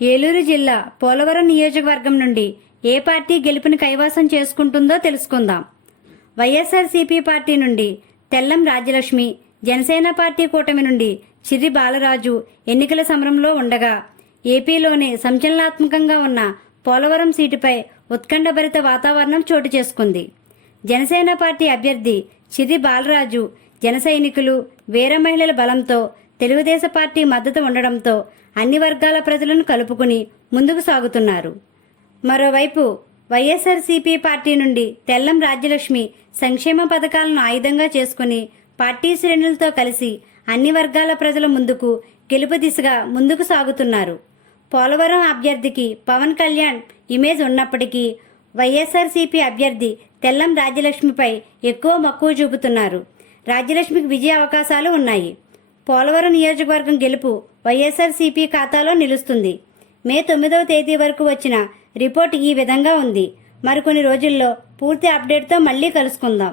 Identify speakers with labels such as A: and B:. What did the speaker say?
A: ఏలూరు జిల్లా పోలవరం నియోజకవర్గం నుండి ఏ పార్టీ గెలుపుని కైవాసం చేసుకుంటుందో తెలుసుకుందాం. వైఎస్ఆర్సీపీ పార్టీ నుండి తెల్లం రాజ్యలక్ష్మి జనసేన పార్టీ కూటమి నుండి చిరి బాలరాజు ఎన్నికల సమరంలో ఉండగా ఏపీలోనే సంచలనాత్మకంగా ఉన్న పోలవరం సీటుపై ఉత్కంఠభరిత వాతావరణం చోటు చేసుకుంది. జనసేన పార్టీ అభ్యర్థి చిరి బాలరాజు జన సైనికులు వీర మహిళల బలంతో తెలుగుదేశ పార్టీ మద్దతు ఉండడంతో అన్ని వర్గాల ప్రజలను కలుపుకుని ముందుకు సాగుతున్నారు. మరోవైపు వైఎస్ఆర్సీపీ పార్టీ నుండి తెల్లం రాజ్యలక్ష్మి సంక్షేమ పథకాలను ఆయుధంగా చేసుకుని పార్టీ శ్రేణులతో కలిసి అన్ని వర్గాల ప్రజల ముందుకు గెలుపు దిశగా ముందుకు సాగుతున్నారు. పోలవరం అభ్యర్థికి పవన్ కళ్యాణ్ ఇమేజ్ ఉన్నప్పటికీ వైఎస్ఆర్సీపీ అభ్యర్థి తెల్లం రాజ్యలక్ష్మిపై ఎక్కువ మక్కువ చూపుతున్నారు. రాజ్యలక్ష్మికి విజయ అవకాశాలు ఉన్నాయి. పోలవరం నియోజకవర్గం గెలుపు వైఎస్ఆర్సీపీ ఖాతాలో నిలుస్తుంది. మే తొమ్మిదవ తేదీ వరకు వచ్చిన రిపోర్ట్ ఈ విధంగా ఉంది. మరికొన్ని రోజుల్లో పూర్తి అప్డేట్తో మళ్ళీ కలుసుకుందాం.